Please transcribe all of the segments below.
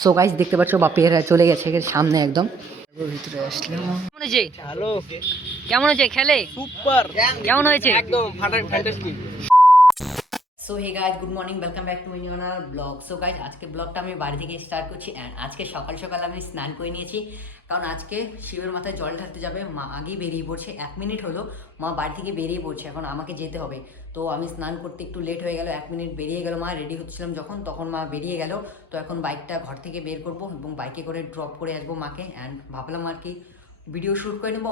So guys দেখতে পাচ্ছ বাপিরা চলে গেছে এর সামনে একদম। ভিতরে আসলাম। কেমন হয়েছে? ভালো কেমন হয়েছে খেলে? সুপার কেমন হয়েছে? একদম fantastic so hey guys good morning welcome back to my blog so guys আজকে ব্লগটা আমি বাড়ি থেকে স্টার্ট করছি অ্যান্ড আজকে সকাল সকাল আমি স্নান করে নিয়েছি। কারণ আজকে শিবের মাথায় জল ঢালতে যাবে, মা আগেই বেরিয়ে পড়ছে। এক মিনিট হলো মা বাড়ি থেকে বেরিয়ে পড়ছে, এখন আমাকে যেতে হবে। তো আমি স্নান করতে একটু লেট হয়ে গেল, এক মিনিট বেরিয়ে গেল মা রেডি হচ্ছিলাম যখন, তখন মা বেরিয়ে গেল। তো এখন বাইকটা ঘর থেকে বের করব এবং বাইকে করে ড্রপ করে আসব মাকে অ্যান্ড ভাবলাম আর কি ভিডিও শ্যুট করে নেব।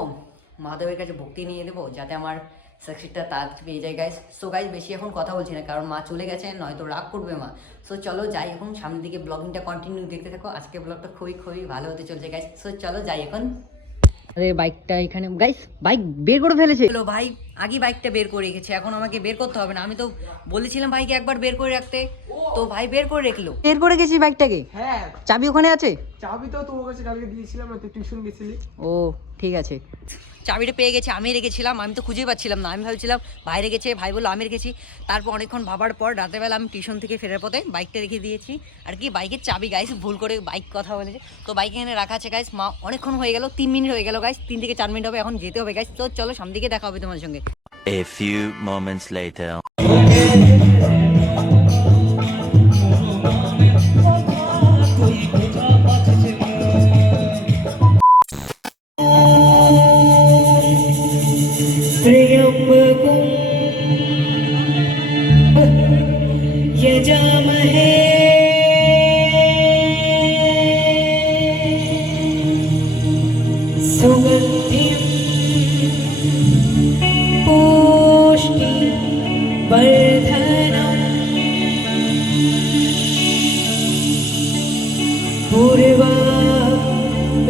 মহাদেবের কাছে ভক্তি নিয়ে দেবো যাতে আমার সাকসেসটা তাড়াতাড়ি পেয়ে যায় গাইস সো গাইস বেশি এখন কথা বলছি না কারণ মা চলে গেছে নয়তো রাগ করবে মা। সো চলো যাই এখন সামনের দিকে ব্লগিংটা কন্টিনিউ দেখতে থাকো। আজকে ব্লগটা খুবই খুবই ভালো হতে চলছে গাইস সো চলো যাই এখন। আরে বাইকটা এখানে গাইস বাইক বের করে ফেলেছে। হলো ভাই আগে বাইকটা বের করে রেখেছে এখন আমাকে বের করতে হবে না। আমি তো বলেছিলাম ভাইকে একবার বের করে রাখতে। তো ভাই বের করে রাখল। বের করে গেছি বাইকটাকে হ্যাঁ। চাবি ওখানে আছে? চাবি তো তোমার কাছে কালকে দিয়েছিলাম না তুই টিউশন গেছিলি। ও ঠিক আছে। চাবিটা পেয়ে গেছে আমি রেখেছিলাম, আমি তো খুঁজেই পাচ্ছিলাম না। আমি ভাবছিলাম, ভাই রেখেছে, ভাই বলল, আমি রেখেছি। তারপর অনেকক্ষণ ভাবার পর রাতেরবেলা আমি টিউশন থেকে ফেরার পথে বাইকটা রেখে দিয়েছি। আর কি, বাইকের চাবি গাইস ভুল করে বাইক কথা বলেছে। তো বাইক এখানে রাখা আছে গাইস মা, অনেকক্ষণ হয়ে গেল, তিন মিনিট হয়ে গেল গাইস তিন থেকে চার মিনিট হবে, এখন যেতে হবে গাইস তো চলো, সামনে দিকে দেখা হবে তোমার সঙ্গে। A few moments later.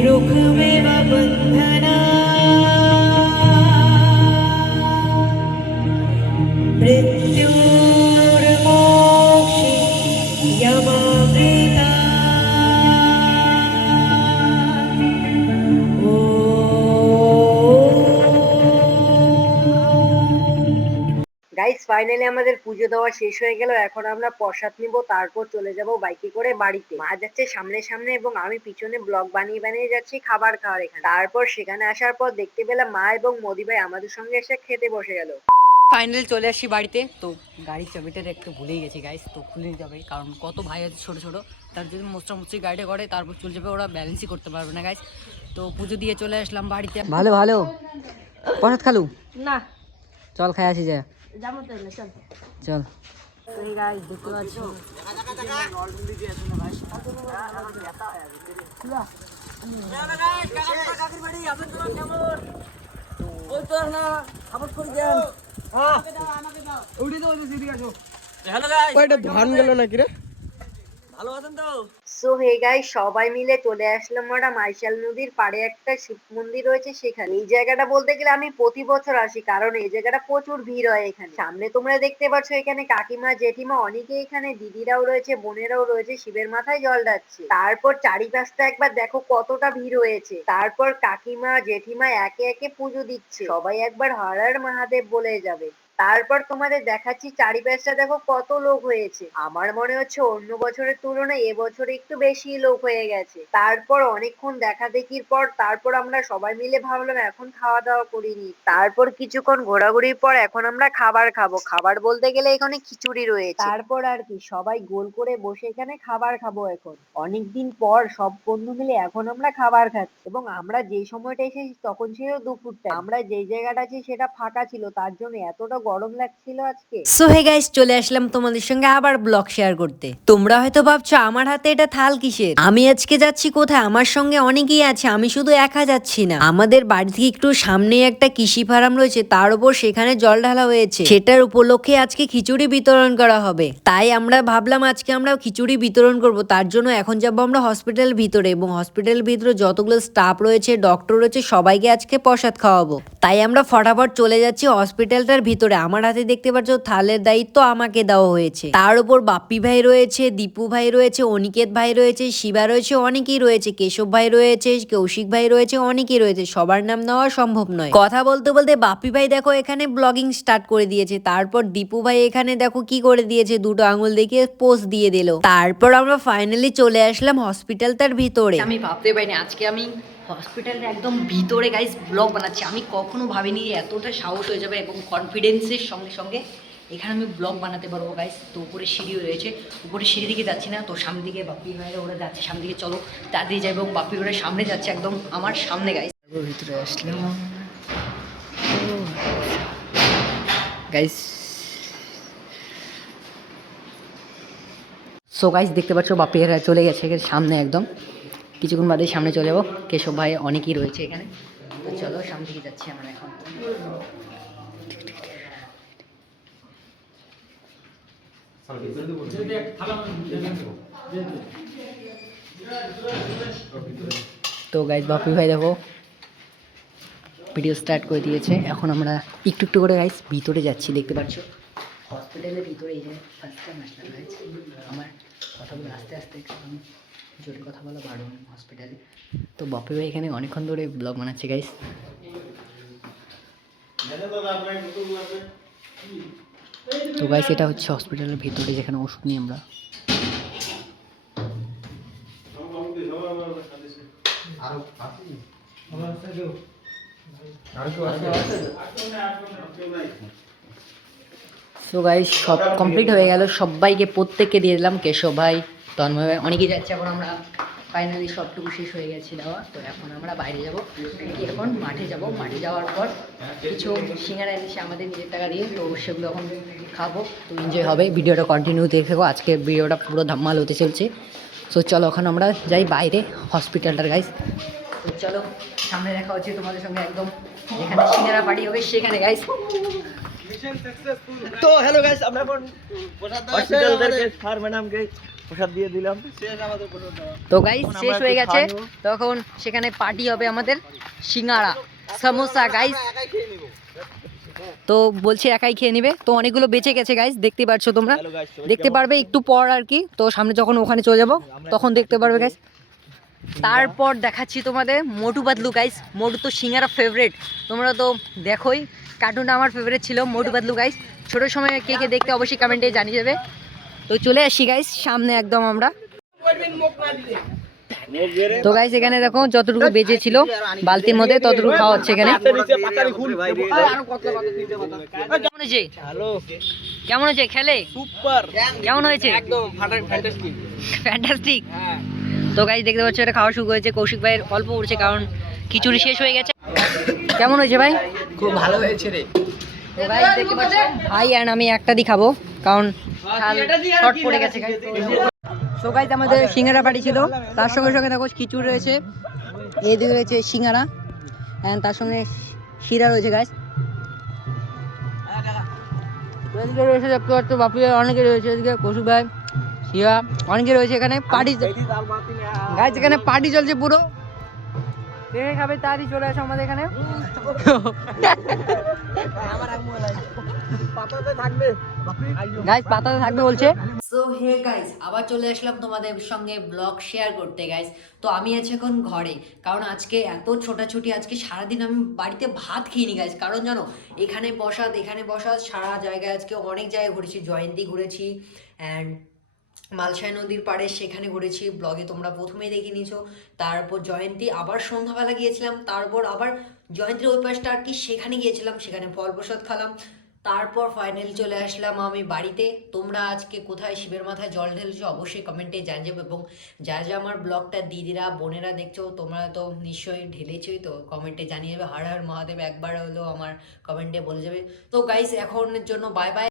रुखमेव बन्धय ফাইনালি আমাদের পুজো দেওয়া শেষ হয়ে গেল। এখন আমরা প্রসাদ নিব তারপর চলে যাব বাইকে করে বাড়িতে। মা যাচ্ছে সামনে সামনে এবং আমি পিছনে ব্লগ বানিয়ে বানিয়ে যাচ্ছি খাবার খাওয়ার এখানে। তারপর সেখানে আসার পর দেখতে পেলাম মা এবং মোদি ভাই আমাদের সঙ্গে এসে খেতে বসে গেল। ফাইনালি চলে আসি বাড়িতে। তো গাড়ির চাবিটা একটু ভুলেই গেছি গাইস তো খুলে নিতে হবে কারণ কত ভাই আছে ছোটো ছোটো তার যদি মোস্টামুচি গাড়িটা করে তারপর চলে যাবে ওরা ব্যালেন্সই করতে পারবে না গাইস তো পুজো দিয়ে চলে আসলাম বাড়িতে। ভালো ভালো। প্রসাদ খালু? না। চল খাই আসি যা। যাব চল। চল। এই গাইস দেখতে পাচ্ছি? ওইটা ধান গেল নাকি রে? সো হে গাই সবাই মিলে চলে আসলাম আমরা মাইশাল নদীর পাড়ে একটা শিব মন্দির রয়েছে সেখানে। এই জায়গাটা বলতে গেলে আমি প্রতি বছর আসি কারণ এই জায়গাটা প্রচুর ভিড় হয় এখানে। সামনে তোমরা দেখতে পাচ্ছ এখানে কাকিমা, জেঠিমা, অনেকে এখানে দিদিরাও রয়েছে, বোনেরাও রয়েছে, শিবের মাথায় জল ডাচ্ছে তারপর চারিপাশটা একবার দেখো কতটা ভিড় হয়েছে। তারপর কাকিমা, জেঠিমা একে একে পুজো দিচ্ছে। সবাই একবার হর হর মহাদেব বলে যাবে। তারপর তোমাদের দেখাচ্ছি চারিপাশটা দেখো কত লোক হয়েছে। আমার মনে হচ্ছে অন্য বছরের তুলনায় এবছর একটু বেশি লোক হয়ে গেছে। তারপর অনেকক্ষণ দেখা দেখির পর তারপর আমরা সবাই মিলে ভাবলাম এখন খাওয়া দাওয়া করিনি। তারপর কিছুক্ষণ ঘোরাঘুরির পর এখন আমরা খাবার খাব। খাবার বলতে গেলে এখানে খিচুড়ি রয়েছে। তারপর আর কি, সবাই গোল করে বসে এখানে খাবার খাব এখন। অনেকদিন পর সব বন্ধু মিলে এখন আমরা খাবার খাচ্ছি। এবং আমরা যে সময়টা এসেছি তখন ছিল দুপুরটা। আমরা যে জায়গাটা আছি সেটা ফাঁকা ছিল, তার জন্য এতটা গরম লাগছিল আজকে। সো হে গাইস চলে আসলাম তোমাদের সঙ্গে আবার ব্লগ শেয়ার করতে। তোমরা হয়তো ভাবছ, আমার হাতে এটা থাল কিসের? আমি আজকে যাচ্ছি কোথায়? আমার সঙ্গে অনেকেই আছে, আমি শুধু একা যাচ্ছি না। আমাদের বাড়ি থেকে একটু সামনে একটা কৃষি ফার্ম রয়েছে, তার উপর সেখানে জল ঢালা হয়েছে। সেটার উপলক্ষে আজকে খিচুড়ি বিতরণ করা হবে। তাই আমরা ভাবলাম আজকে আমরা খিচুড়ি বিতরণ করব, তার জন্য এখন যাব আমরা হসপিটাল ভিতরে এবং হসপিটাল ভিতরে যতগুলো স্টাফ রয়েছে ডক্টর রয়েছে, সবাইকে আজকে প্রসাদ খাওয়াবো। তাই আমরা ফটাফট চলে যাচ্ছি হসপিটালটার ভিতরে। আমার হাতে দেখতে পাচ্ছ থালের দায়িত্ব আমাকে দেওয়া হয়েছে। তার উপর বাপ্পি ভাই রয়েছে, দীপু ভাই রয়েছে, অনিকেত ভাই রয়েছে, শিবা রয়েছে, অনেকেই রয়েছে, কেশব ভাই রয়েছে, কৌশিক ভাই রয়েছে, অনেকেই রয়েছে। সবার নাম নেওয়া সম্ভব নয়। কথা বলতে বলতে বাপ্পি ভাই দেখো এখানে ব্লগিং স্টার্ট করে দিয়েছে। তারপর দীপু ভাই এখানে দেখো কি করে দিয়েছে, দুটো আঙুল দেখিয়ে পোস্ট দিয়ে দিল। তারপর আমরা ফাইনালি চলে আসলাম হসপিটাল তার ভিতরে। আমি ভাবতে পারিনি, আজকে আমি হসপিটালের একদম ভিতরে গাইস ব্লগ বানাচ্ছি। আমি কখনো ভাবিনি যে এতটা সাহস হয়ে যাবে এবং কনফিডেন্সের সঙ্গে সঙ্গে এখানে আমি ব্লগ বানাতে পারব গাইস তো উপরে সিঁড়িও রয়েছে। উপরে সিঁড়ি দিকে যাচ্ছি না তো সামনে দিকে বাপ্পি ভাইরা ওরা যাচ্ছে। সামনে দিকে চলো তাড়াতাড়ি যাই এবং বাপ্পি ভাইরা সামনে যাচ্ছে একদম আমার সামনে গাইস তারপর ভিতরে আসলাম। গাইস সো গাইস দেখতে পাচ্ছ বাপ্পি ভাইরা চলে গেছে সামনে একদম। কিছুক্ষণ বাদে সামনে চলে যাব। কেশব ভাই অনেকেই রয়েছে এখানে। তো চলো, সামনে দিকে যাচ্ছি আমরা এখন। তো গাইজ বাপি ভাই দেখো ভিডিও স্টার্ট করে দিয়েছে। এখন আমরা একটু একটু করে গাইজ ভিতরে যাচ্ছি, দেখতে পাচ্ছ? হসপিটালের ভিতরে এই যে ফার্স্ট টাইম আসলাম আমার কথাগুলো আস্তে আস্তে কারণ জোরে কথা বলা বারণ হসপিটালে তো বাপি ভাই এখানে অনেকক্ষণ ধরে ব্লগ বানাচ্ছে গাইস তো গাইস এটা হচ্ছে হসপিটালের ভিতরে, যেখানে ওষুধ নিই আমরা। সো গাইস সব কমপ্লিট হয়ে গেল। সবাইকে প্রত্যেককে দিয়ে দিলাম, কেশব ভাই। তন্ময় অনেকেই যাচ্ছে, এখন আমরা ফাইনালি সবটুকু শেষ হয়ে গেছে দেওয়া। তো এখন আমরা বাইরে যাব। এখন মাঠে যাব। মাঠে যাওয়ার পর কিছু সিঙ্গারা এনেছে, আমাদের নিজের টাকা দিয়ে। তো সেগুলো এখন খাব। তো এনজয় হবে। ভিডিওটা কন্টিনিউ দেখো আজকে ভিডিওটা পুরো ধাম্মাল হতে চলছে। সো চলো, এখন আমরা যাই বাইরে হসপিটালটার গাইস তো চলো, সামনে দেখা হচ্ছে তোমাদের সঙ্গে একদম। যেখানে সিঙ্গারা পার্টি হবে, সেখানে গাইস তো হ্যালো গাইস আমরা এখন হসপিটালদেরকে স্যার ম্যাডামকে প্রসাদ দিয়ে দিলাম। তো গাইস শেষ হয়ে গেছে। তখন সেখানে পার্টি হবে আমাদের সিঙ্গারা সমোসা গাইস তো বলছে একাই খেয়ে নেবে। তো অনেকগুলো বেঁচে গেছে গাইস দেখতে পাচ্ছ তোমরা? দেখতে পারবে একটু পর আর কি। তো সামনে যখন ওখানে চলে যাব তখন দেখতে পারবে গাইস তারপর দেখাচ্ছি তোমাদের মোটু বাদলু গাইস মোটু তো সিঙ্গারা ফেভারেট তোমরা তো দেখোই কার্টুনটা আমার ফেভারিট ছিল মোটু বাদলু গাইস ছোটোর সময় কে কে দেখতে অবশ্যই কমেন্টে জানিয়ে যাবে। তো চলে আসি গাইস সামনে একদম আমরা। তো গাইস এখানে দেখো, যতটুকু বেঁচে ছিল বালতির মধ্যে, ততটুকু খাওয়া হচ্ছে এখানে। কেমন হয়েছে? খেলে? সুপার কেমন হয়েছে? একদম ফ্যান্টাস্টিক ফ্যান্টাস্টিক তো গাইস দেখতে পাচ্ছ, এটা খাওয়া শুরু হয়েছে কৌশিক ভাইয়ের, অল্প উঠছে কারণ খিচুড়ি শেষ হয়ে গেছে। কেমন হয়েছে ভাই? খুব ভালো হয়েছে রে। ভাই অ্যান্ড আমি একটা দি খাব কারণ শর্ট পড়ে গেছে সো আমাদের সিঙ্গারা পাটি ছিল। তার সঙ্গে সঙ্গে দেখো খিচুড়ি রয়েছে এইদিকে রয়েছে সিঙ্গারা অ্যান্ড তার সঙ্গে শিরা রয়েছে গাইস এদিকে রয়েছে দেখতে পাচ্ছ বাপি ভাই অনেকে রয়েছে এদিকে কৌশিক ভাই শিয়া অনেকে রয়েছে এখানে। পার্টি গাইস এখানে পার্টি চলছে পুরো। কে খাবে তারই চলে আসো আমাদের এখানে। পাতাতে থাকবে। গাইস পাতাতে থাকবে বলছে। সো হে গাইস আবার চলে আসলাম তোমাদের সঙ্গে ব্লগ শেয়ার করতে গাইস তো আমি আছি এখন ঘরে। কারণ আজকে এত ছোটাছুটি আজকে সারাদিন আমি বাড়িতে ভাত খেয়ে নি গাইস কারণ জানো এখানে বসাত এখানে বসাত সারা জায়গায় আজকে অনেক জায়গায় ঘুরেছি জয়ন্তী ঘুরেছি অ্যান্ড মালসাই নদীর পাড়ে সেখানে ঘুরেছি। ব্লগে তোমরা প্রথমেই দেখে নিয়েছো। তারপর জয়ন্তী, আবার সন্ধ্যাবেলা গিয়েছিলাম। তারপর আবার জয়ন্তীর ওই পাশটা আর কি, সেখানে গিয়েছিলাম। সেখানে ফল প্রসাদ খেলাম। তারপর ফাইনালি চলে আসলাম আমি বাড়িতে। তোমরা আজকে কোথায় শিবের মাথায় জল ঢেলছো অবশ্যই কমেন্টে জানিয়ে এবং যা যা আমার ব্লগটা দিদিরা, বোনেরা দেখছ, তোমরা তো নিশ্চয়ই ঢেলেছোই তো কমেন্টে জানিয়ে যাবে হর হর মহাদেব একবার হলেও আমার কমেন্টে বলে যাবে। তো গাইস এখনের জন্য বাই বাই